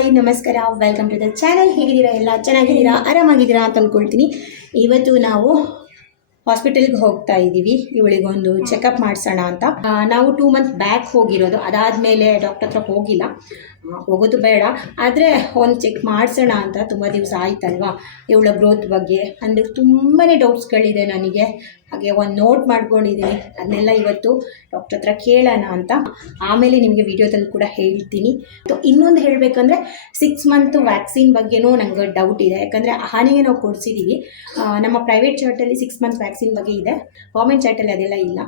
Hi ನಮಸ್ಕಾರ, welcome to the channel. ಹೇಗಿದ್ದೀರಾ? ಎಲ್ಲ ಚೆನ್ನಾಗಿದ್ದೀರಾ, ಆರಾಮಾಗಿದ್ದೀರಾ ಅಂತ ಅಂದ್ಕೊಳ್ತೀನಿ. ಇವತ್ತು ನಾವು ಹಾಸ್ಪಿಟಲ್ಗೆ ಹೋಗ್ತಾ ಇದ್ದೀವಿ. ಇವಳಿಗೊಂದು ಚೆಕಪ್ ಮಾಡಿಸೋಣ ಅಂತ. ನಾವು 2 ಮಂತ್ ಬ್ಯಾಕ್ ಹೋಗಿರೋದು. ಅದಾದಮೇಲೆ ಡಾಕ್ಟರ್ ಹತ್ರ ಹೋಗಿಲ್ಲ, ಹೋಗೋದು ಬೇಡ, ಆದರೆ ಒಂದು ಚೆಕ್ ಮಾಡಿಸೋಣ ಅಂತ. ತುಂಬ ದಿವಸ ಆಯ್ತಲ್ವಾ ಇವಳ ಗ್ರೋತ್ ಬಗ್ಗೆ. ಅಂದರೆ ತುಂಬಾ ಡೌಟ್ಸ್ಗಳಿದೆ ನನಗೆ. ಹಾಗೆ ಒಂದು ನೋಟ್ ಮಾಡ್ಕೊಂಡಿದ್ದೀನಿ, ಅದನ್ನೆಲ್ಲ ಇವತ್ತು ಡಾಕ್ಟರ್ ಹತ್ರ ಕೇಳೋಣ ಅಂತ. ಆಮೇಲೆ ನಿಮಗೆ ವಿಡಿಯೋದಲ್ಲಿ ಕೂಡ ಹೇಳ್ತೀನಿ. ಇನ್ನೊಂದು ಹೇಳಬೇಕಂದ್ರೆ 6 ಮಂತ್ ವ್ಯಾಕ್ಸಿನ್ ಬಗ್ಗೆನೂ ನನಗೆ ಡೌಟ್ ಇದೆ. ಯಾಕಂದರೆ ಹಾನಿಗೆ ನಾವು ಕೊಡಿಸಿದ್ದೀವಿ. ನಮ್ಮ ಪ್ರೈವೇಟ್ ಚಾರ್ಟಲ್ಲಿ 6 ಮಂತ್ ವ್ಯಾಕ್ಸಿನ್ ಬಗ್ಗೆ ಇದೆ, ಗೌರ್ಮೆಂಟ್ ಚಾರ್ಟಲ್ಲಿ ಅದೆಲ್ಲ ಇಲ್ಲ.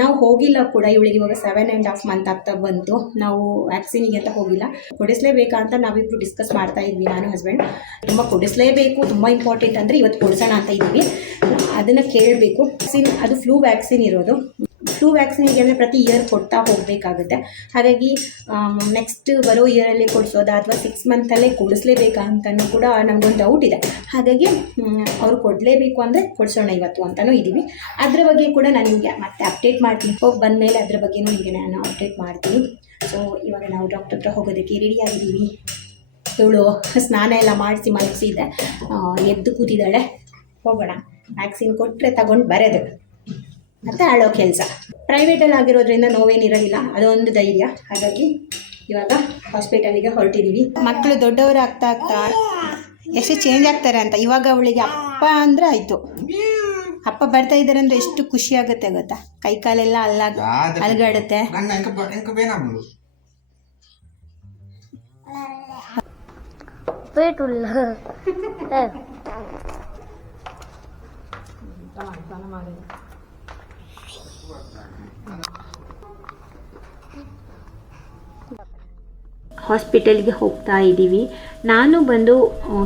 ನಾವು ಹೋಗಿಲ್ಲ ಕೂಡ. ಇವಳಿಗೆ ಇವಾಗ 7.5 ಮಂತ್ ಆಗ್ತಾ ಬಂತು. ನಾವು ವ್ಯಾಕ್ಸಿನಿಗೆ ಅಂತ ಹೋಗಿಲ್ಲ. ಕೊಡಿಸ್ಲೇಬೇಕಾ ಅಂತ ನಾವಿಬ್ಬರು ಡಿಸ್ಕಸ್ ಮಾಡ್ತಾ ಇದ್ವಿ, ನಾನು ಹಸ್ಬೆಂಡ್. ತುಂಬ ಕೊಡಿಸ್ಲೇಬೇಕು, ತುಂಬ ಇಂಪಾರ್ಟೆಂಟ್ ಅಂದರೆ ಇವತ್ತು ಕೊಡಿಸೋಣ ಅಂತ ಇದ್ವಿ. ಅದನ್ನು ಕೇಳಬೇಕು. ವ್ಯಾಕ್ಸಿನ್ ಅದು ಫ್ಲೂ ವ್ಯಾಕ್ಸಿನ್ ಇರೋದು. ಫ್ಲೂ ವ್ಯಾಕ್ಸಿನಿಗೆ ಅಂದರೆ ಪ್ರತಿ ಇಯರ್ ಕೊಡ್ತಾ ಹೋಗಬೇಕಾಗುತ್ತೆ. ಹಾಗಾಗಿ ನೆಕ್ಸ್ಟ್ ಬರೋ ಇಯರಲ್ಲಿ ಕೊಡಿಸೋದಾ ಅಥವಾ 6 ಮಂತಲ್ಲೇ ಕೊಡಿಸ್ಲೇಬೇಕಾ ಅಂತಲೂ ಕೂಡ ನಮಗೊಂದು ಡೌಟ್ ಇದೆ. ಹಾಗಾಗಿ ಅವ್ರು ಕೊಡಲೇಬೇಕು ಅಂದರೆ ಕೊಡಿಸೋಣ ಇವತ್ತು ಅಂತಲೂ ಇದ್ದೀವಿ. ಅದ್ರ ಬಗ್ಗೆ ಕೂಡ ನಾನು ನಿಮಗೆ ಮತ್ತೆ ಅಪ್ಡೇಟ್ ಮಾಡ್ತೀನಿ. ಹೋಗಿ ಬಂದಮೇಲೆ ಅದ್ರ ಬಗ್ಗೆನೂ ನಿಮಗೆ ನಾನು ಅಪ್ಡೇಟ್ ಮಾಡ್ತೀನಿ. ಸೊ ಇವಾಗ ನಾವು ಡಾಕ್ಟರ್ ಹತ್ರ ಹೋಗೋದಕ್ಕೆ ರೆಡಿಯಾಗಿದ್ದೀವಿ. ಇವಳು ಸ್ನಾನ ಎಲ್ಲ ಮಾಡಿಸಿ ಮಲಗಿಸಿದ್ದೆ, ಎದ್ದು ಕೂತಿದ್ದಾಳೆ. ಹೋಗೋಣ, ವ್ಯಾಕ್ಸಿನ್ ಕೊಟ್ಟರೆ ತಗೊಂಡು ಬರೋದು ಮತ್ತು ಆಳೋ ಕೆಲಸ. ಪ್ರೈವೇಟಲ್ಲಿ ಆಗಿರೋದ್ರಿಂದ ನೋವೇನಿರೋದಿಲ್ಲ, ಅದೊಂದು ಧೈರ್ಯ. ಹಾಗಾಗಿ ಇವಾಗ ಹಾಸ್ಪಿಟಲಿಗೆ ಹೊರಟಿದ್ದೀವಿ. ಮಕ್ಕಳು ದೊಡ್ಡವರು ಆಗ್ತಾ ಆಗ್ತಾ ಎಷ್ಟು ಚೇಂಜ್ ಆಗ್ತಾರೆ ಅಂತ. ಇವಾಗ ಅವಳಿಗೆ ಅಪ್ಪ ಅಂದರೆ ಆಯಿತು, ಅಪ್ಪ ಬರ್ತಾ ಇದ್ದಾರೆ ಅಂದರೆ ಎಷ್ಟು ಖುಷಿ ಆಗುತ್ತೆ ಗೊತ್ತಾ. ಕೈ ಕಾಲೆಲ್ಲ ಅಲ್ಗಾಡುತ್ತೆ. ಹಾಸ್ಪಿಟಲ್ಗೆ ಹೋಗ್ತಾ ಇದ್ದೀವಿ. ನಾನು ಬಂದು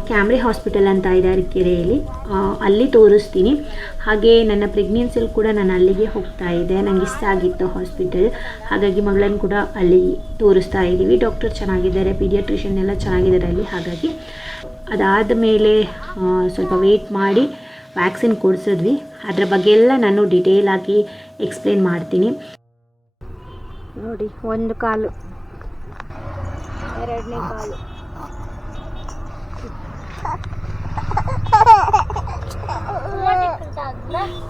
ಕ್ಯಾಮ್ರಿ ಹಾಸ್ಪಿಟಲ್ ಅಂತ ಇದೆ ಅರಕೆರೆಯಲ್ಲಿ, ಅಲ್ಲಿ ತೋರಿಸ್ತೀನಿ. ಹಾಗೆ ನನ್ನ ಪ್ರೆಗ್ನೆನ್ಸಿಯಲ್ಲಿ ಕೂಡ ನಾನು ಅಲ್ಲಿಗೆ ಹೋಗ್ತಾ ಇದ್ದೆ. ನನಗೆ ಇಷ್ಟ ಆಗಿತ್ತು ಹಾಸ್ಪಿಟಲ್, ಹಾಗಾಗಿ ಮಗಳನ್ನು ಕೂಡ ಅಲ್ಲಿ ತೋರಿಸ್ತಾ ಇದ್ದೀವಿ. ಡಾಕ್ಟರ್ ಚೆನ್ನಾಗಿದ್ದಾರೆ, ಪೀಡಿಯಾಟ್ರಿಷಿಯನ್ ಎಲ್ಲ ಚೆನ್ನಾಗಿದ್ದಾರೆ ಅಲ್ಲಿ. ಹಾಗಾಗಿ ಅದಾದ ಮೇಲೆ ಸ್ವಲ್ಪ ವೆಯ್ಟ್ ಮಾಡಿ ವ್ಯಾಕ್ಸಿನ್ ಕೊಡಿಸಿದ್ವಿ. ಅದರ ಬಗ್ಗೆ ಎಲ್ಲ ನಾನು ಡಿಟೇಲಾಗಿ ಎಕ್ಸ್ಪ್ಲೇನ್ ಮಾಡ್ತೀನಿ. ನೋಡಿ, ಒಂದು ಕಾಲು, ಎರಡನೇ ಕಾಲು,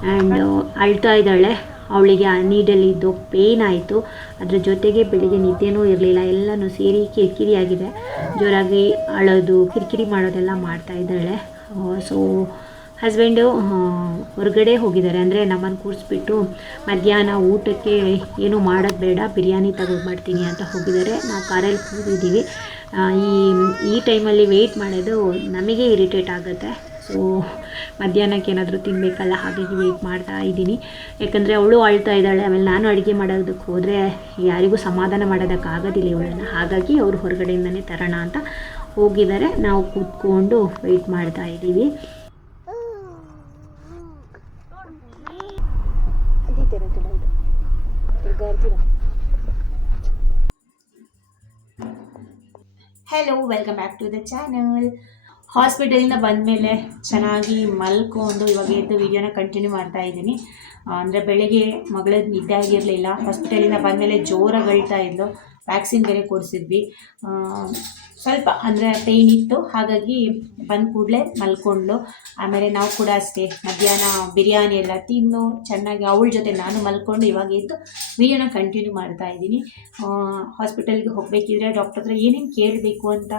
ಆ್ಯಂಡ್ ಅಳ್ತಾ ಇದ್ದಾಳೆ. ಅವಳಿಗೆ ಆ ನೀಡಲಿದ್ದು ಪೇಯ್ನ್ ಆಯಿತು. ಅದ್ರ ಜೊತೆಗೆ ಬೆಳಿಗ್ಗೆ ನಿದ್ದೆನೂ ಇರಲಿಲ್ಲ, ಎಲ್ಲನೂ ಸೇರಿ ಕಿರಿಕಿರಿ ಆಗಿದೆ. ಜೋರಾಗಿ ಅಳೋದು, ಕಿರಿಕಿರಿ ಮಾಡೋದೆಲ್ಲ ಮಾಡ್ತಾ ಇದ್ದಾಳೆ. ಸೊ ಹಸ್ಬೆಂಡು ಹೊರಗಡೆ ಹೋಗಿದ್ದಾರೆ, ಅಂದರೆ ನಮ್ಮನ್ನು ಕೂರಿಸ್ಬಿಟ್ಟು ಮಧ್ಯಾಹ್ನ ಊಟಕ್ಕೆ ಏನೂ ಮಾಡೋದು ಬೇಡ, ಬಿರಿಯಾನಿ ತಗೊಂಡ್ಬರ್ತೀನಿ ಅಂತ ಹೋಗಿದ್ದಾರೆ. ನಾವು ಕಾರಲ್ಲಿ ಕೂತಿದ್ದೀವಿ. ಈ ಟೈಮಲ್ಲಿ ವೆಯ್ಟ್ ಮಾಡೋದು ನಮಗೆ ಇರಿಟೇಟ್ ಆಗುತ್ತೆ. ಸೊ ಮಧ್ಯಾಹ್ನಕ್ಕೆ ಏನಾದರೂ ತಿನ್ನಬೇಕಲ್ಲ, ಹಾಗಾಗಿ ವೆಯ್ಟ್ ಮಾಡ್ತಾ ಇದ್ದೀನಿ. ಯಾಕಂದರೆ ಅವಳು ಅಳ್ತಾ ಇದ್ದಾಳೆ. ಆಮೇಲೆ ನಾನು ಅಡುಗೆ ಮಾಡೋದಕ್ಕೆ ಹೋದರೆ ಯಾರಿಗೂ ಸಮಾಧಾನ ಮಾಡೋದಕ್ಕಾಗೋದಿಲ್ಲ ಇವಳನ್ನು. ಹಾಗಾಗಿ ಅವರು ಹೊರಗಡೆಯಿಂದನೇ ತರೋಣ ಅಂತ ಹೋಗಿದ್ದಾರೆ. ನಾವು ಕೂತ್ಕೊಂಡು ವೆಯ್ಟ್ ಮಾಡ್ತಾ ಇದ್ದೀವಿ. Hello, welcome back to the channel. ಹಾಸ್ಪಿಟಲಿಂದ ಬಂದಮೇಲೆ ಚೆನ್ನಾಗಿ ಮಲ್ಕೊಂಡು ಇವಾಗ ಎದ್ದು ವೀಡಿಯೋನ ಕಂಟಿನ್ಯೂ ಮಾಡ್ತಾ ಇದ್ದೀನಿ. ಅಂದರೆ ಬೆಳಗ್ಗೆ ಮಗಳ ನಿದ್ದೆ ಆಗಿರಲಿಲ್ಲ. ಹಾಸ್ಪಿಟಲಿಂದ ಬಂದಮೇಲೆ ಜೋರಾಗಿ ಅಳ್ತಾ ಇದ್ಲು. ವ್ಯಾಕ್ಸಿನ್ ಬೇರೆ ಕೊಡಿಸಿದ್ವಿ. ಸ್ವಲ್ಪ ಅಂದರೆ ಪೇಯ್ನ್ ಇತ್ತು, ಹಾಗಾಗಿ ಬಂದ ಕೂಡಲೇ ಮಲ್ಕೊಂಡ್ಲು. ಆಮೇಲೆ ನಾವು ಕೂಡ ಅಷ್ಟೇ ಮಧ್ಯಾಹ್ನ ಬಿರಿಯಾನಿ ಎಲ್ಲ ತಿಂದು ಚೆನ್ನಾಗಿ ಅವಳ ಜೊತೆ ನಾನು ಮಲ್ಕೊಂಡು ಇವಾಗ ಎದ್ದು ವೀಡಿಯೋನ ಕಂಟಿನ್ಯೂ ಮಾಡ್ತಾ ಇದ್ದೀನಿ. ಹಾಸ್ಪಿಟಲ್ಗೆ ಹೋಗಬೇಕಿದ್ರೆ ಡಾಕ್ಟರ್ ಹತ್ರ ಏನೇನು ಕೇಳಬೇಕು ಅಂತ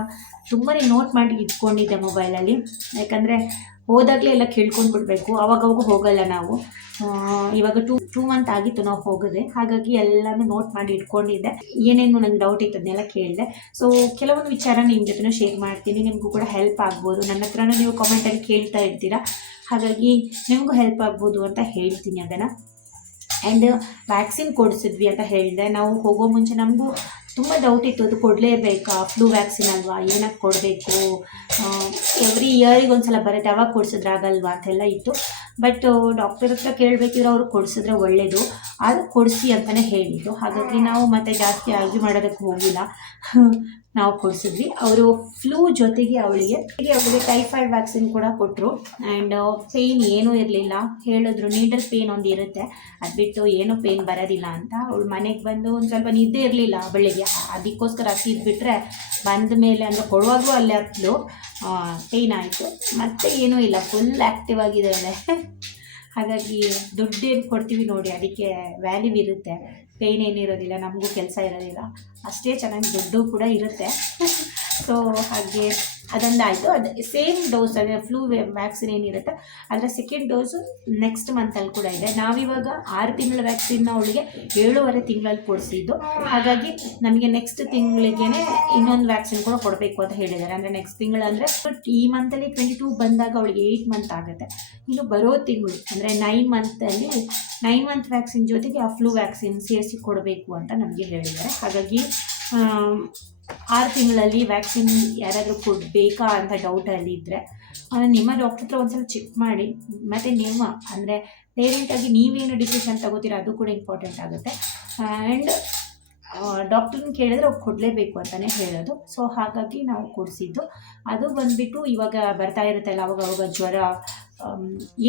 ತುಂಬಾ ನೋಟ್ ಮಾಡಿ ಇಟ್ಕೊಂಡಿದ್ದೆ ಮೊಬೈಲಲ್ಲಿ. ಯಾಕಂದರೆ ಹೋದಾಗಲೇ ಎಲ್ಲ ಕೇಳ್ಕೊಂಡು ಬಿಡಬೇಕು, ಅವಾಗವಾಗ ಹೋಗಲ್ಲ ನಾವು. ಇವಾಗ ಟೂ ಮಂತ್ ಆಗಿತ್ತು ನಾವು ಹೋಗೋದೆ, ಹಾಗಾಗಿ ಎಲ್ಲನೂ ನೋಟ್ ಮಾಡಿ ಇಟ್ಕೊಂಡಿದ್ದೆ. ಏನೇನು ನಂಗೆ ಡೌಟ್ ಇತ್ತು ಅದನ್ನೆಲ್ಲ ಕೇಳಿದೆ. ಸೊ ಕೆಲವೊಂದು ವಿಚಾರ ನಿಮ್ಮ ಜೊತೆ ಶೇರ್ ಮಾಡ್ತೀನಿ, ನಿಮಗೂ ಕೂಡ ಹೆಲ್ಪ್ ಆಗ್ಬೋದು. ನನ್ನ ಹತ್ರನೂ ನೀವು ಕಾಮೆಂಟಲ್ಲಿ ಕೇಳ್ತಾ ಇರ್ತೀರಾ, ಹಾಗಾಗಿ ನಿಮಗೂ ಹೆಲ್ಪ್ ಆಗ್ಬೋದು ಅಂತ ಹೇಳ್ತೀನಿ ಅದನ್ನು. ಆ್ಯಂಡ್ ವ್ಯಾಕ್ಸಿನ್ ಕೊಡಿಸಿದ್ವಿ ಅಂತ ಹೇಳಿದೆ. ನಾವು ಹೋಗೋ ಮುಂಚೆ ನಮಗೂ ತುಂಬ ಡೌಟ್ ಇತ್ತು, ಅದು ಕೊಡಲೇಬೇಕಾ, ಫ್ಲೂ ವ್ಯಾಕ್ಸಿನ್ ಅಲ್ವಾ, ಏನಕ್ಕೆ ಕೊಡಬೇಕು, ಎವ್ರಿ ಇಯರಿಗೆ ಒಂದು ಸಲ ಬರುತ್ತೆ, ಅವಾಗ ಕೊಡಿಸಿದ್ರಾಗಲ್ವಾ ಅಂತೆಲ್ಲ ಇತ್ತು. ಬಟ್ ಡಾಕ್ಟರ್ ಹತ್ರ ಕೇಳಬೇಕಿದ್ರೆ ಅವರು ಕೊಡಿಸಿದ್ರೆ ಒಳ್ಳೆಯದು, ಅದು ಕೊಡಿಸಿ ಅಂತಲೇ ಹೇಳಿದ್ದು. ಹಾಗಾಗಿ ನಾವು ಮತ್ತೆ ಜಾಸ್ತಿ ಆರ್ಗ್ಯೂ ಮಾಡೋದಕ್ಕೆ ಹೋಗಿಲ್ಲ. ನಾವು ಕೊಡಿಸಿದ್ವಿ. ಅವರು ಫ್ಲೂ ಜೊತೆಗೆ ಅವಳಿಗೆ ಟೈಫಾಯ್ಡ್ ವ್ಯಾಕ್ಸಿನ್ ಕೂಡ ಕೊಟ್ಟರು. ಆ್ಯಂಡ್ ಪೇಯ್ನ್ ಏನೂ ಇರಲಿಲ್ಲ. ಹೇಳಿದ್ರು ನೀಡಲ್ ಪೇಯ್ನ್ ಒಂದು ಇರುತ್ತೆ, ಅದು ಬಿಟ್ಟು ಏನೂ ಪೇಯ್ನ್ ಬರೋದಿಲ್ಲ ಅಂತ. ಅವಳು ಮನೆಗೆ ಬಂದು ಒಂದು ಸ್ವಲ್ಪ ನಿದ್ದೆ ಇರಲಿಲ್ಲ ಬೆಳಿಗ್ಗೆ, ಅದಕ್ಕೋಸ್ಕರ ಹತ್ತಿದ್ಬಿಟ್ರೆ ಬಂದ ಮೇಲೆ ಅಂದರೆ ಕೊಡುವಾಗಲೂ ಅಲ್ಲೇ ಹತ್ತಲು ಪೇಯ್ನ್ ಆಯಿತು. ಮತ್ತು ಏನೂ ಇಲ್ಲ, ಫುಲ್ ಆ್ಯಕ್ಟಿವ್ ಆಗಿದ್ದಾಳೆ. ಹಾಗಾಗಿ ದುಡ್ಡೇನು ಕೊಡ್ತೀವಿ ನೋಡಿ, ಅದಕ್ಕೆ ವ್ಯಾಲ್ಯೂ ಇರುತ್ತೆ. ಪೇಯ್ನ್ ಏನಿರೋದಿಲ್ಲ, ನಮಗೂ ಕೆಲಸ ಇರೋದಿಲ್ಲ, ಅಷ್ಟೇ ಚೆನ್ನಾಗಿ ದುಡ್ಡು ಕೂಡ ಇರುತ್ತೆ. ಸೊ ಹಾಗೆ ಅದೊಂದಾಯಿತು. ಅದು ಸೇಮ್ ಡೋಸ್, ಅದೇ ಫ್ಲೂ ವ್ಯಾಕ್ಸಿನ್ ಏನಿರುತ್ತೆ ಅದರ ಸೆಕೆಂಡ್ ಡೋಸು ನೆಕ್ಸ್ಟ್ ಮಂತಲ್ಲಿ ಕೂಡ ಇದೆ. ನಾವಿವಾಗ 6 ತಿಂಗಳ ವ್ಯಾಕ್ಸಿನ್ನ ಅವಳಿಗೆ 7.5 ತಿಂಗಳಲ್ಲಿ ಕೊಡಿಸಿದ್ದು. ಹಾಗಾಗಿ ನಮಗೆ ನೆಕ್ಸ್ಟ್ ತಿಂಗಳಿಗೇ ಇನ್ನೊಂದು ವ್ಯಾಕ್ಸಿನ್ ಕೂಡ ಕೊಡಬೇಕು ಅಂತ ಹೇಳಿದ್ದಾರೆ. ಅಂದರೆ ನೆಕ್ಸ್ಟ್ ತಿಂಗಳು ಅಂದರೆ ಈ ಮಂತಲ್ಲಿ 22 ಬಂದಾಗ ಅವಳಿಗೆ 8 ಮಂತ್ ಆಗುತ್ತೆ. ಇನ್ನು ಬರೋ ತಿಂಗಳು ಅಂದರೆ 9 ಮಂತಲ್ಲಿ 9 ಮಂತ್ ವ್ಯಾಕ್ಸಿನ್ ಜೊತೆಗೆ ಆ ಫ್ಲೂ ವ್ಯಾಕ್ಸಿನ್ ಸೇರಿಸಿ ಕೊಡಬೇಕು ಅಂತ ನಮಗೆ ಹೇಳಿದ್ದಾರೆ. ಹಾಗಾಗಿ 6 ತಿಂಗಳಲ್ಲಿ ವ್ಯಾಕ್ಸಿನ್ ಯಾರಾದರೂ ಕೊಡಬೇಕಾ ಅಂತ ಡೌಟಲ್ಲಿ ಇದ್ದರೆ ನಿಮ್ಮ ಡಾಕ್ಟರ್ ಹತ್ರ ಒಂದ್ಸಲ ಚೆಕ್ ಮಾಡಿ. ಮತ್ತು ನೀವು ಅಂದರೆ ಪೇರೆಂಟಾಗಿ ನೀವೇನು ಡಿಸಿಷನ್ ತಗೋತೀರ ಅದು ಕೂಡ ಇಂಪಾರ್ಟೆಂಟ್ ಆಗುತ್ತೆ. ಆ್ಯಂಡ್ ಡಾಕ್ಟ್ರನ್ನ ಕೇಳಿದ್ರೆ ಅವ್ರು ಕೊಡಲೇಬೇಕು ಅಂತಲೇ ಹೇಳೋದು. ಸೊ ಹಾಗಾಗಿ ನಾವು ಕೊಡಿಸಿದ್ದು. ಅದು ಬಂದುಬಿಟ್ಟು ಇವಾಗ ಬರ್ತಾ ಇರುತ್ತಲ್ಲ ಅವಾಗ ಜ್ವರ,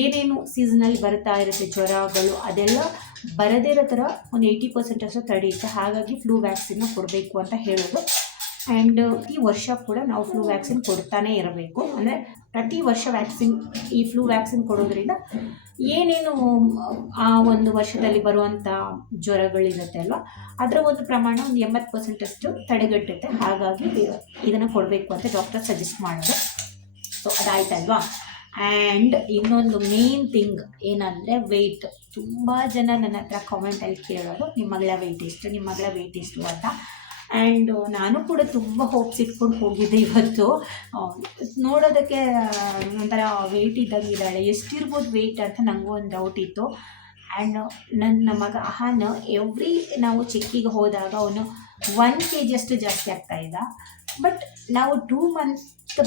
ಏನೇನು ಸೀಸನಲ್ಲಿ ಬರ್ತಾ ಇರುತ್ತೆ ಜ್ವರಗಳು, ಅದೆಲ್ಲ ಬರದೇ ಇರೋ ಥರ ಒಂದು 80% ಅಷ್ಟು ತಡೆಯುತ್ತೆ. ಹಾಗಾಗಿ ಫ್ಲೂ ವ್ಯಾಕ್ಸಿನ್ನ ಕೊಡಬೇಕು ಅಂತ ಹೇಳೋದು. ಆ್ಯಂಡ್ ಈ ವರ್ಷ ಕೂಡ ನಾವು ಫ್ಲೂ ವ್ಯಾಕ್ಸಿನ್ ಕೊಡ್ತಾನೇ ಇರಬೇಕು. ಅಂದರೆ ಪ್ರತಿ ವರ್ಷ ಈ ಫ್ಲೂ ವ್ಯಾಕ್ಸಿನ್ ಕೊಡೋದ್ರಿಂದ ಏನೇನು ಆ ಒಂದು ವರ್ಷದಲ್ಲಿ ಬರುವಂಥ ಜ್ವರಗಳಿರುತ್ತೆ ಅಲ್ವ, ಅದರ ಒಂದು ಪ್ರಮಾಣ ಒಂದು 80% ಅಷ್ಟು ತಡೆಗಟ್ಟುತ್ತೆ. ಹಾಗಾಗಿ ಇದನ್ನು ಕೊಡಬೇಕು ಅಂತ ಡಾಕ್ಟರ್ ಸಜೆಸ್ಟ್ ಮಾಡೋದು. ಸೊ ಅದಾಯ್ತಲ್ವಾ. ಆ್ಯಂಡ್ ಇನ್ನೊಂದು ಮೇನ್ ಥಿಂಗ್ ಏನಂದರೆ ವೆಯ್ಟ್. ತುಂಬ ಜನ ನನ್ನ ಹತ್ರ ಕಾಮೆಂಟಲ್ಲಿ ಕೇಳೋದು, ನಿಮ್ಮ ಮಗಳ ವೆಯ್ಟ್ ಎಷ್ಟು ಅಂತ. ಆ್ಯಂಡ್ ನಾನು ಕೂಡ ತುಂಬ ಹೋಪ್ಸ್ ಇಟ್ಕೊಂಡು ಹೋಗಿದ್ದೆ. ಇವತ್ತು ನೋಡೋದಕ್ಕೆ ಒಂಥರ ವೆಯ್ಟ್ ಇದ್ದಾಗಿದ್ದಾಳೆ, ಎಷ್ಟಿರ್ಬೋದು ವೆಯ್ಟ್ ಅಂತ ನನಗೂ ಒಂದು ಡೌಟ್ ಇತ್ತು. ಆ್ಯಂಡ್ ನನ್ನ ಮಗ ಅಹಾನ್ ನಾವು ಚೆಕ್ಕಿಗೆ ಹೋದಾಗ ಅವನು 1 kg ಅಷ್ಟು ಜಾಸ್ತಿ ಆಗ್ತಾಯಿದ್ದ. ಬಟ್ ನಾವು 2 ಮಂತ್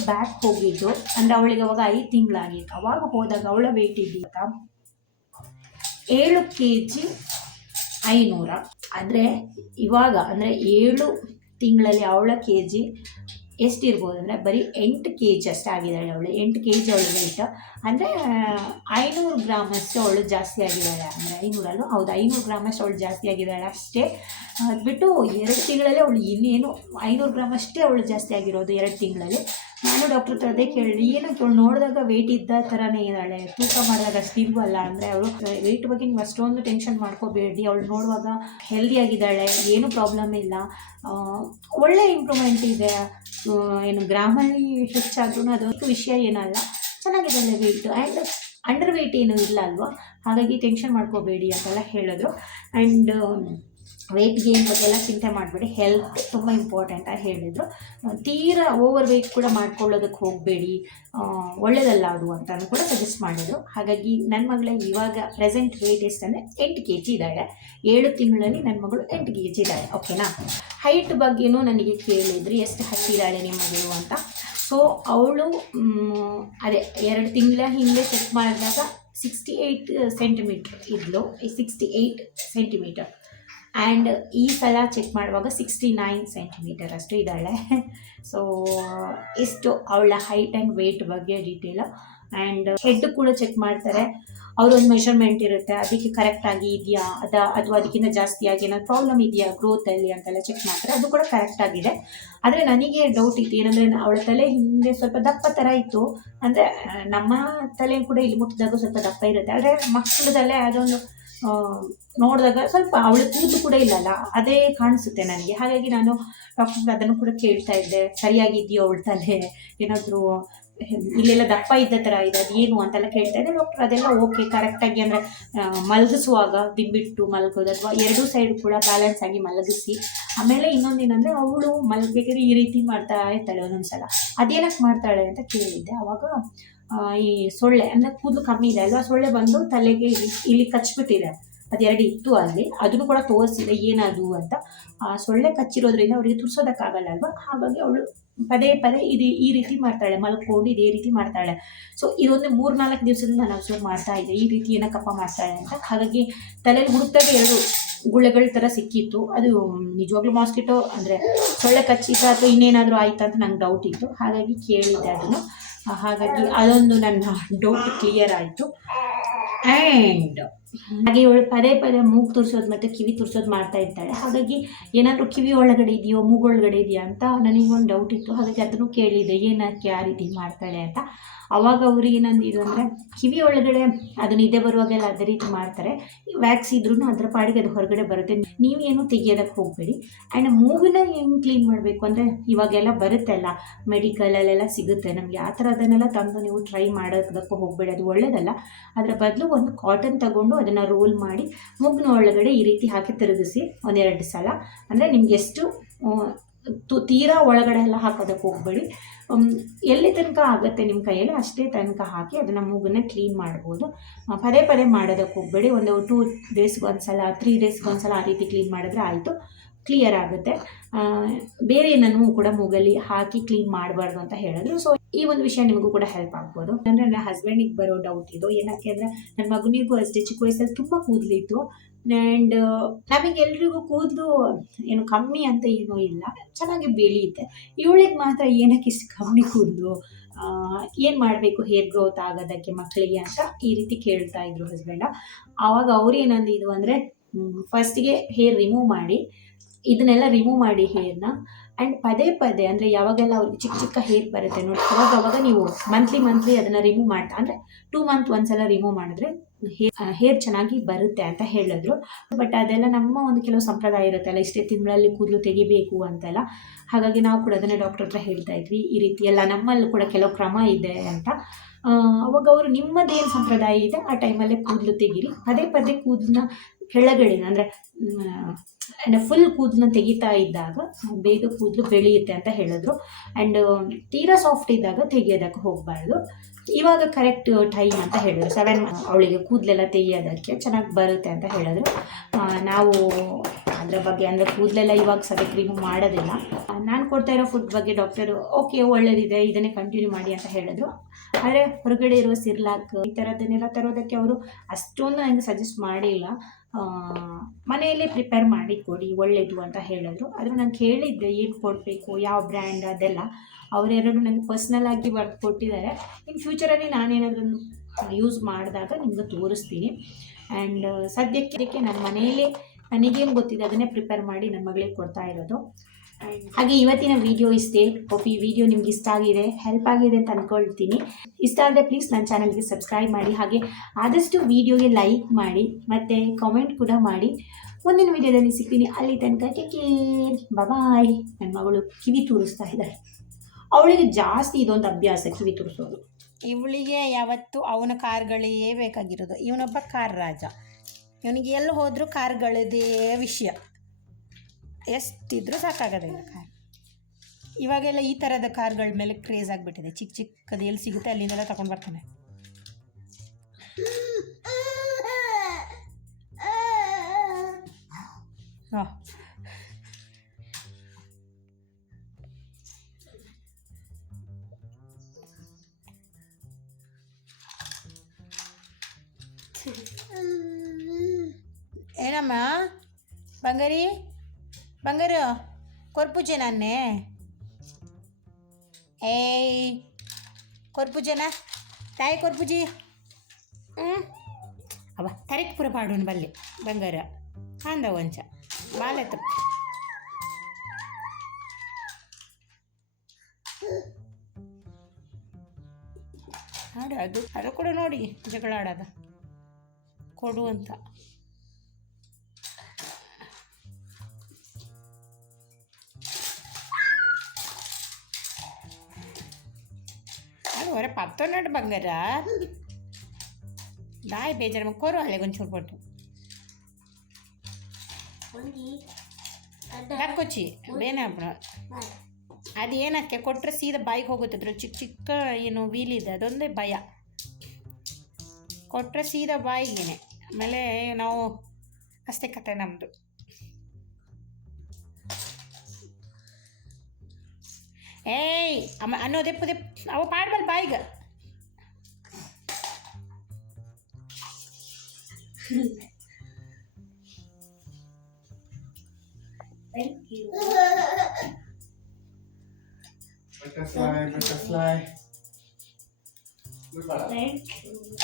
ಬ್ಯಾಕ್ ಹೋಗಿದ್ದು, ಅಂದರೆ ಅವಳಿಗೆ ಅವಾಗ 5 ತಿಂಗಳಾಗಿತ್ತು. ಅವಾಗ ಹೋದಾಗ ಅವಳ ವೆಯ್ಟ್ ಇದ್ದಿದ್ದ 7 kg 500. ಅಂದರೆ ಇವಾಗ ಅಂದರೆ 7 ತಿಂಗಳಲ್ಲಿ ಅವಳ kg ಎಷ್ಟಿರ್ಬೋದು ಅಂದರೆ ಬರೀ 8 kg ಅಷ್ಟೇ ಆಗಿದ್ದಾಳೆ ಅವಳು. 8 kg ಅವಳು ವೆಯ್ಟ್. ಅಂದರೆ 500 ಗ್ರಾಮಷ್ಟು ಅವಳು ಜಾಸ್ತಿ ಆಗಿದ್ದಾಳೆ. ಅಂದರೆ 500 ಹೌದು, 500 ಗ್ರಾಮಷ್ಟು ಅವಳು ಜಾಸ್ತಿ ಆಗಿದ್ದಾಳೆ ಅಷ್ಟೇ. ಅದು ಬಿಟ್ಟು 2 ತಿಂಗಳಲ್ಲಿ ಅವಳು ಇನ್ನೇನು 500 ಗ್ರಾಮ್ ಅಷ್ಟೇ ಅವಳು ಜಾಸ್ತಿ ಆಗಿರೋದು 2 ತಿಂಗಳಲ್ಲಿ. ನಾನು ಡಾಕ್ಟ್ರ್ ಹತ್ರ ಅದೇ ಕೇಳಿ, ಏನಕ್ಕೆ ಅವಳು ನೋಡಿದಾಗ ವೆಯ್ಟ್ ಇದ್ದ ಥರನೇ ಇದ್ದಾಳೆ, ತೂಕ ಮಾಡಿದಾಗ ಅಷ್ಟು ಇಲ್ವಲ್ಲ. ಅಂದರೆ ಅವಳು ವೆಯ್ಟ್ ಬಗ್ಗೆ ನೀವು ಅಷ್ಟೊಂದು ಟೆನ್ಷನ್ ಮಾಡ್ಕೋಬೇಡಿ, ಅವಳು ನೋಡುವಾಗ ಹೆಲ್ದಿಯಾಗಿದ್ದಾಳೆ, ಏನೂ ಪ್ರಾಬ್ಲಮ್ ಇಲ್ಲ, ಒಳ್ಳೆ ಇಂಪ್ರೂವ್ಮೆಂಟ್ ಇದೆ. ಏನು ಗ್ರಾಮಲ್ಲಿ ಹೆಚ್ಚಾದ್ರೂ ಅದೊಂದು ವಿಷಯ ಏನಲ್ಲ, ಚೆನ್ನಾಗಿದ್ದಾಳೆ ವೆಯ್ಟ್. ಆ್ಯಂಡ್ ಅಂಡರ್ ವೆಯ್ಟ್ ಏನೂ ಇಲ್ಲ ಅಲ್ವಾ, ಹಾಗಾಗಿ ಟೆನ್ಷನ್ ಮಾಡ್ಕೋಬೇಡಿ ಅಂತೆಲ್ಲ ಹೇಳಿದ್ರು. ಆ್ಯಂಡ್ ವೆಯ್ಟ್ ಗೇನ್ ಬಗ್ಗೆ ಎಲ್ಲ ಚಿಂತೆ ಮಾಡಬೇಡಿ, ಹೆಲ್ತ್ ತುಂಬ ಇಂಪಾರ್ಟೆಂಟ್ ಅಂತ ಹೇಳಿದರು. ತೀರಾ ಓವರ್ ವೆಯ್ಟ್ ಕೂಡ ಮಾಡ್ಕೊಳ್ಳೋದಕ್ಕೆ ಹೋಗಬೇಡಿ, ಒಳ್ಳೆಯದಲ್ಲ ಅದು ಅಂತಲೂ ಕೂಡ ಸಜೆಸ್ಟ್ ಮಾಡಿದರು. ಹಾಗಾಗಿ ನನ್ನ ಮಗಳ ಇವಾಗ ಪ್ರೆಸೆಂಟ್ ವೆಯ್ಟ್ ಎಷ್ಟಂದರೆ 8 kg ಇದ್ದಾಳೆ. 7 ತಿಂಗಳಲ್ಲಿ ನನ್ನ ಮಗಳು 8 kg ಇದ್ದಾಳೆ. ಓಕೆನಾ. ಹೈಟ್ ಬಗ್ಗೆನೂ ನನಗೆ ಕೇಳಿದ್ರಿ, ಎಷ್ಟು ಹೈಟ್ ಇದ್ದಾಳೆ ನಿಮ್ಮ ಮಗಳು ಅಂತ. ಸೊ ಅವಳು ಅದೇ 2 ತಿಂಗಳ ಹಿಂದೆ ಚೆಕ್ ಮಾಡಿದಾಗ 68 ಸೆಂಟಿಮೀಟ್ರ್ ಇದ್ಲು, 68 ಸೆಂಟಿಮೀಟರ್. ಆ್ಯಂಡ್ ಈ ಸಲ ಚೆಕ್ ಮಾಡುವಾಗ 69 ಸೆಂಟಿಮೀಟರ್ ಅಷ್ಟು ಇದ್ದಾಳೆ. ಸೊ ಇಷ್ಟು ಅವಳ ಹೈಟ್ ಆ್ಯಂಡ್ ವೆಯ್ಟ್ ಬಗ್ಗೆ ಡೀಟೇಲು. ಆ್ಯಂಡ್ ಹೆಡ್ ಕೂಡ ಚೆಕ್ ಮಾಡ್ತಾರೆ, ಅವರೊಂದು ಮೆಷರ್ಮೆಂಟ್ ಇರುತ್ತೆ, ಅದಕ್ಕೆ ಕರೆಕ್ಟಾಗಿ ಇದೆಯಾ ಅಥವಾ ಅದಕ್ಕಿಂತ ಜಾಸ್ತಿಯಾಗಿ ಏನಾದ್ರು ಪ್ರಾಬ್ಲಮ್ ಇದೆಯಾ ಗ್ರೋತಲ್ಲಿ ಅಂತೆಲ್ಲ ಚೆಕ್ ಮಾಡ್ತಾರೆ. ಅದು ಕೂಡ ಕರೆಕ್ಟಾಗಿದೆ. ಆದರೆ ನನಗೆ ಡೌಟ್ ಇತ್ತು ಏನಂದರೆ, ಅವಳ ತಲೆ ಹಿಂದೆ ಸ್ವಲ್ಪ ದಪ್ಪ ಥರ ಇತ್ತು. ಅಂದರೆ ನಮ್ಮ ತಲೆ ಕೂಡ ಇಲ್ಲಿ ಮುಟ್ಟಿದಾಗ ಸ್ವಲ್ಪ ದಪ್ಪ ಇರುತ್ತೆ, ಆದರೆ ಮಕ್ಕಳದಲ್ಲೇ ಅದೊಂದು ನೋಡಿದಾಗ ಸ್ವಲ್ಪ ಅವಳ ಕೂದಲು ಕೂಡ ಇಲ್ಲಲ್ಲ, ಅದೇ ಕಾಣಿಸುತ್ತೆ ನನಗೆ. ಹಾಗಾಗಿ ನಾನು ಡಾಕ್ಟರ್ ಅದನ್ನು ಕೂಡ ಕೇಳ್ತಾ ಇದ್ದೆ, ಸರಿಯಾಗಿದೆಯೋ ಅವಳ ತಲೆ, ಏನಾದರೂ ಇಲ್ಲೆಲ್ಲ ದಪ್ಪ ಇದ್ದ ಥರ ಇದೆ ಅದೇನು ಅಂತೆಲ್ಲ ಕೇಳ್ತಾ ಇದ್ದೆ. ಡಾಕ್ಟರ್ ಅದೆಲ್ಲ ಓಕೆ, ಕರೆಕ್ಟಾಗಿ ಅಂದರೆ ಮಲಗಿಸುವಾಗ ದಿಬ್ಬಿಟ್ಟು ಮಲಗೋದು ಅಥವಾ 2 ಸೈಡ್ ಕೂಡ ಬ್ಯಾಲೆನ್ಸ್ ಆಗಿ ಮಲಗಿಸಿ. ಆಮೇಲೆ ಇನ್ನೊಂದೇನೆಂದರೆ, ಅವಳು ಮಲಗಬೇಕಾದ್ರೆ ಈ ರೀತಿ ಮಾಡ್ತಾ ಇರ್ತಾಳೆ ಒಂದೊಂದು ಸಲ, ಅದೇನಕ್ಕೆ ಮಾಡ್ತಾಳೆ ಅಂತ ಕೇಳಿದ್ದೆ. ಆವಾಗ ಈ ಸೊಳ್ಳೆ ಅಂದರೆ ಕೂದಲು ಕಮ್ಮಿ ಇದೆ ಅಲ್ವಾ, ಸೊಳ್ಳೆ ಬಂದು ತಲೆಗೆ ಇಲ್ಲಿ ಕಚ್ಬಿಟ್ಟಿದೆ, ಅದು 2 ಇತ್ತು ಅಲ್ಲಿ, ಅದನ್ನು ಕೂಡ ತೋರಿಸಿದೆ ಏನದು ಅಂತ. ಸೊಳ್ಳೆ ಕಚ್ಚಿರೋದ್ರಿಂದ ಅವರಿಗೆ ತುರ್ಸೋದಕ್ಕಾಗಲ್ಲ ಅಲ್ವಾ, ಹಾಗಾಗಿ ಅವಳು ಪದೇ ಈ ರೀತಿ ಮಾಡ್ತಾಳೆ, ಮಲ್ಕೊಂಡು ಇದೇ ರೀತಿ ಮಾಡ್ತಾಳೆ. ಸೊ ಇದೊಂದು 3-4 ದಿವಸದಿಂದ ನಾನು ಅಬ್ಸರ್ವ್ ಮಾಡ್ತಾ ಇದ್ದೆ, ಈ ರೀತಿ ಏನಕ್ಕಪ್ಪ ಮಾಡ್ತಾಳೆ ಅಂತ. ಹಾಗಾಗಿ ತಲೆಯಲ್ಲಿ ಹುಡುಕ್ತಾಗೆ 2 ಗುಳ್ಳೆಗಳ ಥರ ಸಿಕ್ಕಿತ್ತು. ಅದು ನಿಜವಾಗ್ಲೂ ಮಾಸ್ಕಿಟೋ ಅಂದರೆ ಸೊಳ್ಳೆ ಕಚ್ಚಿತ ಅಥವಾ ಇನ್ನೇನಾದರೂ ಆಯ್ತಾ ಅಂತ ನಂಗೆ ಡೌಟ್ ಇತ್ತು, ಹಾಗಾಗಿ ಕೇಳಿದ್ದೆ ಅದನ್ನು. ಹಾಗಾಗಿ ಅದೊಂದು ನನ್ನ ಡೌಟ್ ಕ್ಲಿಯರ್ ಆಯಿತು. ಆ್ಯಂಡ್ ಹಾಗೆ ಇವಳು ಪದೇ ಪದೇ ಮೂಗು ತುರ್ಸೋದು ಮತ್ತು ಕಿವಿ ತುರ್ಸೋದು ಮಾಡ್ತಾ ಇರ್ತಾಳೆ. ಹಾಗಾಗಿ ಏನಾದರೂ ಕಿವಿ ಒಳಗಡೆ ಇದೆಯೋ ಮೂಗೊಳಗಡೆ ಇದೆಯಾ ಅಂತ ನನಗೊಂದು ಡೌಟ್ ಇತ್ತು. ಹಾಗಾಗಿ ಅದನ್ನು ಕೇಳಿದೆ, ಏನಕ್ಕೆ ಆ ರೀತಿ ಮಾಡ್ತಾಳೆ ಅಂತ. ಅವಾಗ ಅವ್ರು ಏನಂದಿದ್ರು ಅಂದರೆ, ಕಿವಿ ಒಳಗಡೆ ಅದು ನಿದ್ದೆ ಬರುವಾಗೆಲ್ಲ ಅದೇ ರೀತಿ ಮಾಡ್ತಾರೆ, ವ್ಯಾಕ್ಸ್ ಇದ್ರೂ ಅದರ ಪಾಡಿಗೆ ಅದು ಹೊರಗಡೆ ಬರುತ್ತೆ, ನೀವೇನು ತೆಗಿಯೋದಕ್ಕೆ ಹೋಗಬೇಡಿ. ಆ್ಯಂಡ್ ಮೂಗನ್ನ ಹೆಂಗೆ ಕ್ಲೀನ್ ಮಾಡಬೇಕು ಅಂದರೆ, ಇವಾಗೆಲ್ಲ ಬರುತ್ತಲ್ಲ ಮೆಡಿಕಲಲ್ಲೆಲ್ಲ ಸಿಗುತ್ತೆ ನಮಗೆ, ಆ ಥರ ಅದನ್ನೆಲ್ಲ ತಂದು ನೀವು ಟ್ರೈ ಮಾಡೋದಕ್ಕೂ ಹೋಗಬೇಡಿ, ಅದು ಒಳ್ಳೆಯದಲ್ಲ. ಅದರ ಬದಲು ಒಂದು ಕಾಟನ್ ತಗೊಂಡು ಅದನ್ನು ರೋಲ್ ಮಾಡಿ ಮೂಗಿನ ಒಳಗಡೆ ಈ ರೀತಿ ಹಾಕಿ ತಿರುಗಿಸಿ 1-2 ಸಲ. ಅಂದರೆ ನಿಮ್ಗೆ ಎಷ್ಟು ತೀರಾ ಒಳಗಡೆ ಎಲ್ಲ ಹಾಕೋದಕ್ಕೆ ಹೋಗಬೇಡಿ, ಎಲ್ಲಿ ತನಕ ಆಗುತ್ತೆ ನಿಮ್ಮ ಕೈಯಲ್ಲಿ ಅಷ್ಟೇ ತನಕ ಹಾಕಿ ಅದನ್ನು ಮೂಗನ್ನ ಕ್ಲೀನ್ ಮಾಡ್ಬೋದು. ಪದೇ ಪದೇ ಮಾಡೋದಕ್ಕೆ ಹೋಗಬೇಡಿ, ಒಂದು 2 ಡೇಸ್ಗೆ ಒಂದ್ಸಲ 3 ಡೇಸ್ಗೆ ಒಂದ್ಸಲ ಆ ರೀತಿ ಕ್ಲೀನ್ ಮಾಡಿದ್ರೆ ಆಯಿತು, ಕ್ಲಿಯರ್ ಆಗುತ್ತೆ. ಬೇರೆ ಏನನ್ನೂ ಕೂಡ ಮೂಗಲ್ಲಿ ಹಾಕಿ ಕ್ಲೀನ್ ಮಾಡಬಾರ್ದು ಅಂತ ಹೇಳಿದ್ರು. ಸೊ ಈ ಒಂದು ವಿಷಯ ನಿಮಗೂ ಕೂಡ ಹೆಲ್ಪ್ ಆಗ್ಬೋದು. ಅಂದರೆ ನನ್ನ ಹಸ್ಬೆಂಡಿಗೆ ಬರೋ ಡೌಟ್ ಇದು, ಏನಕ್ಕೆ ಅಂದರೆ ನನ್ನ ಮಗನಿಗೂ ಅಷ್ಟೇ ಚಿಕ್ಕ ವಯಸ್ಸಲ್ಲಿ ತುಂಬ ಕೂದಲಿತ್ತು. ಆ್ಯಂಡ್ ನಮಗೆಲ್ರಿಗೂ ಕೂದಲು ಏನು ಕಮ್ಮಿ ಅಂತ ಏನೂ ಇಲ್ಲ, ಚೆನ್ನಾಗಿ ಬೆಳೆಯುತ್ತೆ. ಇವಳಿಗೆ ಮಾತ್ರ ಏನಕ್ಕೆ ಇಷ್ಟು ಕಮ್ಮಿ ಕೂದಲು, ಏನು ಮಾಡಬೇಕು ಹೇರ್ ಗ್ರೋತ್ ಆಗೋದಕ್ಕೆ ಮಕ್ಕಳಿಗೆ ಅಂತ ಈ ರೀತಿ ಕೇಳ್ತಾ ಇದ್ರು ಹಸ್ಬೆಂಡ. ಆವಾಗ ಅವ್ರು ಏನಂದಿದ್ರು ಅಂದರೆ, ಫಸ್ಟಿಗೆ ಹೇರ್ ರಿಮೂವ್ ಮಾಡಿ, ಇದನ್ನೆಲ್ಲ ರಿಮೂವ್ ಮಾಡಿ ಹೇರ್ನ. ಆ್ಯಂಡ್ ಪದೇ ಪದೇ ಅಂದರೆ ಯಾವಾಗೆಲ್ಲ ಅವ್ರಿಗೆ ಚಿಕ್ಕ ಚಿಕ್ಕ ಹೇರ್ ಬರುತ್ತೆ ನೋಡಿ, ಅವಾಗ ನೀವು ಮಂತ್ಲಿ ಅದನ್ನು ರಿಮೂವ್ ಮಾಡ್ತಾ ಅಂದರೆ 2 ಮಂತ್ ಒಂದ್ಸಲ ರಿಮೂವ್ ಮಾಡಿದ್ರೆ ಹೇರ್ ಚೆನ್ನಾಗಿ ಬರುತ್ತೆ ಅಂತ ಹೇಳಿದ್ರು. ಬಟ್ ಅದೆಲ್ಲ ನಮ್ಮ ಒಂದು ಕೆಲವು ಸಂಪ್ರದಾಯ ಇರುತ್ತಲ್ಲ, ಇಷ್ಟೇ ತಿಂಗಳಲ್ಲಿ ಕೂದಲು ತೆಗಿಬೇಕು ಅಂತೆಲ್ಲ. ಹಾಗಾಗಿ ನಾವು ಕೂಡ ಅದನ್ನೇ ಡಾಕ್ಟರ್ ಹತ್ರ ಹೇಳ್ತಾ ಇದ್ವಿ, ಈ ರೀತಿ ಎಲ್ಲ ನಮ್ಮಲ್ಲೂ ಕೂಡ ಕೆಲವು ಕ್ರಮ ಇದೆ ಅಂತ. ಅವಾಗ ಅವರು ನಿಮ್ಮದೇನು ಸಂಪ್ರದಾಯ ಇದೆ ಆ ಟೈಮಲ್ಲೇ ಕೂದಲು ತೆಗೀರಿ, ಪದೇ ಪದೇ ಕೂದಲನ್ನ ಕೆಳಗಡೆ ಅಂದರೆ ಫುಲ್ ಕೂದಲನ್ನ ತೆಗಿತಾ ಇದ್ದಾಗ ಬೇಗ ಕೂದಲು ಬೆಳೆಯುತ್ತೆ ಅಂತ ಹೇಳಿದ್ರು. ಆ್ಯಂಡ್ ತೀರಾ ಸಾಫ್ಟ್ ಇದ್ದಾಗ ತೆಗಿಯೋದಕ್ಕೆ ಹೋಗಬಾರ್ದು. ಇವಾಗ ಕರೆಕ್ಟ್ ಟೈಮ್ ಅಂತ ಹೇಳಿದ್ರು, 7 ಅವಳಿಗೆ ಕೂದಲೆಲ್ಲ ತೆಗಿಯೋದಕ್ಕೆ ಚೆನ್ನಾಗಿ ಬರುತ್ತೆ ಅಂತ ಹೇಳಿದ್ರು. ನಾವು ಅದರ ಬಗ್ಗೆ ಅಂದರೆ ಕೂದಲೆಲ್ಲ ಇವಾಗ ಸದ್ಯಕ್ಕೆ ರಿಮೂವ್ ಮಾಡೋದಿಲ್ಲ. ನಾನು ಕೊಡ್ತಾ ಇರೋ ಫುಡ್ ಬಗ್ಗೆ ಡಾಕ್ಟರು ಓಕೆ ಒಳ್ಳೆಯದಿದೆ, ಇದನ್ನೇ ಕಂಟಿನ್ಯೂ ಮಾಡಿ ಅಂತ ಹೇಳಿದ್ರು. ಆದರೆ ಹೊರಗಡೆ ಇರೋ ಸಿರ್ಲಾಕ್ ಈ ಥರದನ್ನೆಲ್ಲ ತರೋದಕ್ಕೆ ಅವರು ಅಷ್ಟೊಂದು ನನಗೆ ಸಜೆಸ್ಟ್ ಮಾಡಿಲ್ಲ. ಮನೆಯಲ್ಲೇ ಪ್ರಿಪೇರ್ ಮಾಡಿ ಕೊಡಿ ಒಳ್ಳೆಯದು ಅಂತ ಹೇಳಿದ್ರು. ಆದರೆ ನಾನು ಕೇಳಿದ್ದೆ ಏನು ಕೊಡಬೇಕು, ಯಾವ ಬ್ರ್ಯಾಂಡ್ ಅದೆಲ್ಲ. ಅವರೆರಡು ನನಗೆ ಪರ್ಸ್ನಲ್ ಆಗಿ ಬರ್ದು ಕೊಟ್ಟಿದ್ದಾರೆ. ಇನ್ ಫ್ಯೂಚರಲ್ಲಿ ನಾನೇನಾದ್ರೂ ಯೂಸ್ ಮಾಡಿದಾಗ ನಿಮ್ಗೆ ತೋರಿಸ್ತೀನಿ. ಆ್ಯಂಡ್ ಸದ್ಯಕ್ಕೆ ನನ್ನ ಮನೆಯಲ್ಲೇ ನನಗೇನು ಗೊತ್ತಿದೆ ಅದನ್ನೇ ಪ್ರಿಪೇರ್ ಮಾಡಿ ನನ್ನ ಮಗಳಿಗೆ ಕೊಡ್ತಾ ಇರೋದು. ಹಾಗೆ ಇವತ್ತಿನ ವಿಡಿಯೋ ಇಷ್ಟೇ. ಹೋಪ್ ಈ ವಿಡಿಯೋ ನಿಮ್ಗೆ ಇಷ್ಟ ಆಗಿದೆ, ಹೆಲ್ಪ್ ಆಗಿದೆ ಅಂತ ಅಂದ್ಕೊಳ್ತೀನಿ. ಇಷ್ಟ ಆದರೆ ಪ್ಲೀಸ್ ನನ್ನ ಚಾನಲ್ಗೆ ಸಬ್ಸ್ಕ್ರೈಬ್ ಮಾಡಿ, ಹಾಗೆ ಆದಷ್ಟು ವಿಡಿಯೋಗೆ ಲೈಕ್ ಮಾಡಿ ಮತ್ತು ಕಾಮೆಂಟ್ ಕೂಡ ಮಾಡಿ. ಮುಂದಿನ ವಿಡಿಯೋದಲ್ಲಿ ಸಿಗ್ತೀನಿ, ಅಲ್ಲಿ ತನಕ ಟೇಕ್ ಕೇರ್, ಬಾಯ್. ನನ್ನ ಮಗಳು ಕಿವಿ ತೂರಿಸ್ತಾ ಇದ್ದಾಳೆ, ಅವಳಿಗೆ ಜಾಸ್ತಿ ಇದೊಂದು ಅಭ್ಯಾಸ ಕಿವಿ ತುರಿಸೋದು. ಇವಳಿಗೆ ಯಾವತ್ತು ಅವನ ಕಾರ್ಗಳೇ ಬೇಕಾಗಿರೋದು. ಇವನೊಬ್ಬ ಕಾರ್ ರಾಜ, ಇವನಿಗೆ ಎಲ್ಲಿ ಹೋದರೂ ಕಾರ್ಗಳದೇ ವಿಷಯ, ಎಷ್ಟಿದ್ರೂ ಸಾಕಾಗೋದಿಲ್ಲ ಕಾರ್. ಇವಾಗೆಲ್ಲ ಈ ಥರದ ಕಾರ್ಗಳ ಮೇಲೆ ಕ್ರೇಜ್ ಆಗಿಬಿಟ್ಟಿದೆ. ಚಿಕ್ಕದು ಎಲ್ಲಿ ಸಿಗುತ್ತೆ ಅಲ್ಲಿಂದೆಲ್ಲ ತಗೊಂಡು ಬರ್ತಾನೆ. ಹಾಂ, ಏನಮ್ಮ ಬಂಗಾರು ಕೊರ್ಪೂಜೆ ನಾನೇ ಏಯ್ ಕೊರ್ಪೂಜೆನ ತಾಯಿ ಕೊರ್ಪೂಜಿ ಅವ ತರಕ್ ಪುರ ಪಾಡೋಣ ಬಲ್ಲೆ ಬಂಗಾರ ಅಂದ ಒಂಚ ಬಾಲೆ ತಪ್ಪ ನೋಡಿ ಅದು ಕೂಡ ನೋಡಿ ಜಗಳ ಆಡೋದ ಕೊಡು ಅಂತ. ఒరే పడుతున్నాడు బంగారా దాయి బేజారు కోరు అలాగే కొంచెం పట్టు ದಕ್ಕೊಚ್ಚಿ ಬೇನೆ ಅప్పుడు ಅದು ಏನಕ್ಕೆ ಕೊಟ್ಟರೆ ಸೀದಾ ಬಾಯಿಗೆ ಹೋಗುತ್ತೆ. ಅದ್ರ ಚಿಕ್ಕ ಚಿಕ್ಕ ಏನು ವೀಲಿದೆ ಅದೊಂದೇ ಭಯ, ಕೊಟ್ಟರೆ ಸೀದಾ ಬಾಯಿಗೇನೆ. ಆಮೇಲೆ ನಾವು ಅಷ್ಟೇ ಕತೆ ನಮ್ಮದು. ಏಯ್ ಅಮ್ಮ ಅನ್ನೋದೆ ಪುದೆ ಅವ ಪಾಡ್ಬಲ್ ಬಾಯಿಗೆ Thank you. Butterfly, butterfly. Good bala. Thank you.